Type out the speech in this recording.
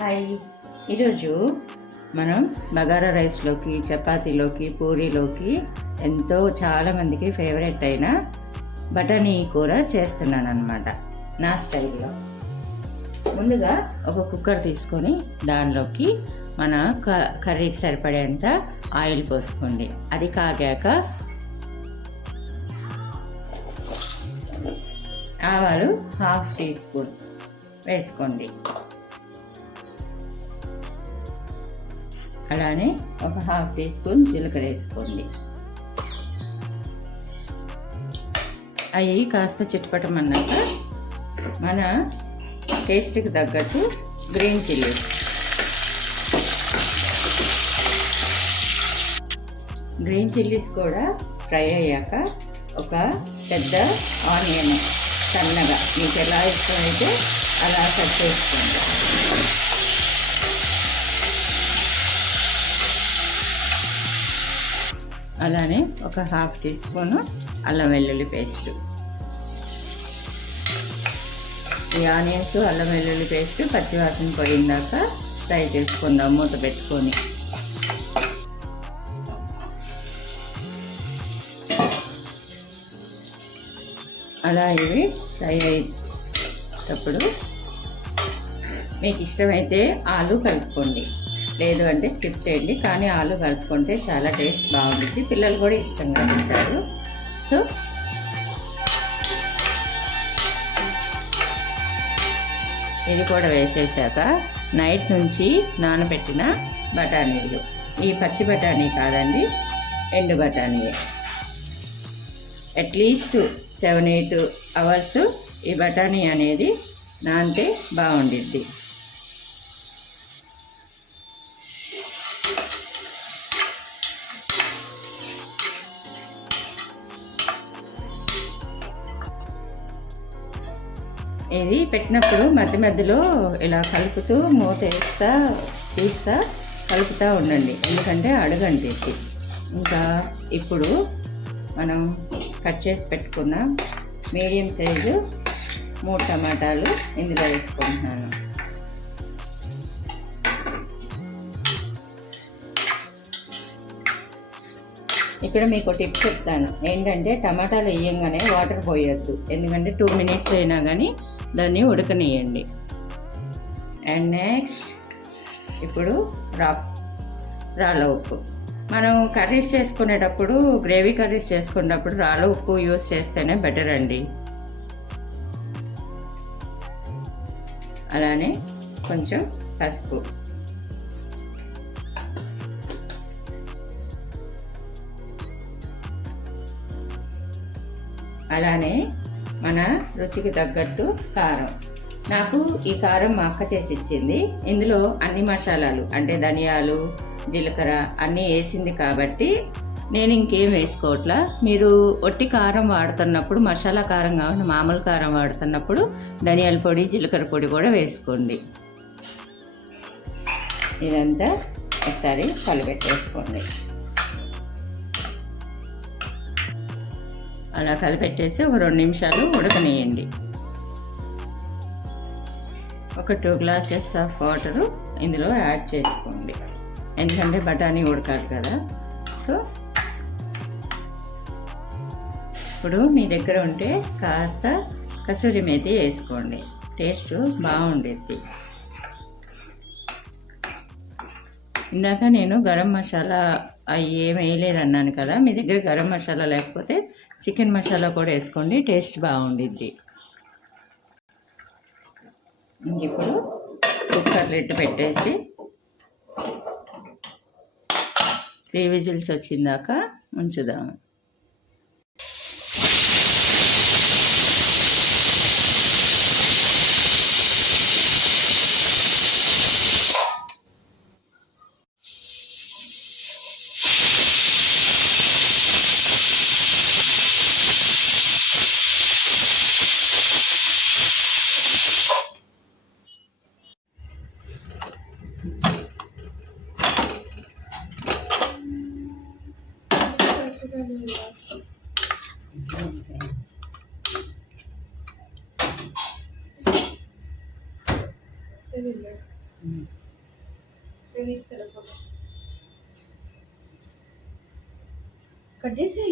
Hi. ఈరోజు మనం బగారా రైస్లోకి, చపాతీలోకి, పూరీలోకి ఎంతో చాలామందికి ఫేవరెట్ అయిన బఠానీ కూర చేస్తున్నాను అన్నమాట నా స్టైల్లో. ముందుగా ఒక కుక్కర్ తీసుకొని దానిలోకి మన కర్రీకి సరిపడేంత ఆయిల్ పోసుకోండి. అది కాగాక ఆవాలు 1/2 టీ స్పూన్ వేసుకోండి. అలానే ఒక 1/2 టీ స్పూన్ జీలకర్ర వేసుకోండి. అవి కాస్త చిటపటమన్నాక మన టేస్ట్కి తగ్గట్టు గ్రీన్ చిల్లీస్ కూడా ఫ్రై అయ్యాక ఒక పెద్ద ఆనియన్ సన్నగా మీకు ఎలా ఇష్టమైతే అలా కట్ చేసుకోండి. అలానే ఒక 1/2 టీ స్పూన్ అల్లం వెల్లుల్లి పేస్ట్. ఈ ఆనియన్స్ అల్లం వెల్లుల్లి పేస్ట్ పచ్చివాసన పోయిందాక ఫ్రై చేసుకుందాం మూత పెట్టుకొని. అలా ఇవి ఫ్రై అయ్యేటప్పుడు మీకు ఇష్టమైతే ఆలు కలుపుకోండి, లేదు అంటే స్కిప్ చేయండి. కానీ ఆలు కలుపుకుంటే చాలా టేస్ట్ బాగుంటుంది, పిల్లలు కూడా ఇష్టంగా తింటారు. సో ఇది కూడా వేసేసాక నైట్ నుంచి నానబెట్టిన బఠానీలు, ఈ పచ్చి బఠానీ కాదండి, ఎండు బఠానీయే. అట్లీస్ట్ 7-8 అవర్స్ ఈ బఠానీ అనేది నానితే బాగుండిద్ది. ఇది పెట్టినప్పుడు మధ్య మధ్యలో ఇలా కలుపుతూ మూత తీస్తా కలుపుతూ ఉండండి, ఎందుకంటే అడుగంటిద్ది. ఇంకా ఇప్పుడు మనం కట్ చేసి పెట్టుకున్న మీడియం సైజు 3 టమాటాలు ఇందులో వేసుకుంటున్నాను. ఇక్కడ మీకు టిప్ చెప్తాను ఏంటంటే, టమాటాలు వేయంగానే వాటర్ పోయొద్దు, ఎందుకంటే 2 మినిట్స్ అయినా కానీ దాన్ని ఉడకనియండి. అండ్ నెక్స్ట్ ఇప్పుడు రాళ్ళ ఉప్పు. మనం కర్రీస్ చేసుకునేటప్పుడు, గ్రేవీ కర్రీస్ చేసుకునేటప్పుడు రాళ్ళ ఉప్పు యూస్ చేస్తేనే బెటర్ అండి. అలానే కొంచెం పసుపు. అలానే మన రుచికి తగ్గట్టు కారం. నాకు ఈ కారం మా అక్క చేసి ఇచ్చింది. ఇందులో అన్ని మసాలాలు అంటే ధనియాలు, జీలకర్ర అన్నీ వేసింది కాబట్టి నేను ఇంకేం వేసుకోవట్లా. మీరు ఒట్టి కారం వాడుతున్నప్పుడు, మసాలా కారం కాకుండా మామూలు కారం వాడుతున్నప్పుడు ధనియాల పొడి, జీలకర్ర పొడి కూడా వేసుకోండి. ఇదంతా ఒకసారి కలిపెట్టేసుకోండి. అలా కలిపెట్టేసి ఒక 2 నిమిషాలు ఉడకనేయండి. ఒక 2 గ్లాసెస్ ఆఫ్ వాటరు ఇందులో యాడ్ చేసుకోండి, ఎందుకంటే బఠానీ ఉడకాలి కదా. సో ఇప్పుడు మీ దగ్గర ఉంటే కాస్త కసూరి మేతి వేసుకోండి, టేస్ట్ బాగుండేది. ఇందాక నేను గరం మసాలా అవి ఏం వేయలేదన్నాను కదా, మీ దగ్గర గరం మసాలా లేకపోతే చికెన్ మసాలా కూడా వేసుకోండి, టేస్ట్ బాగుండిద్ది. ఇప్పుడు కుక్కర్ లిడ్ పెట్టేసి 3 విజిల్స్ వచ్చిందాక ఉంచుదాము. కట్ చేసి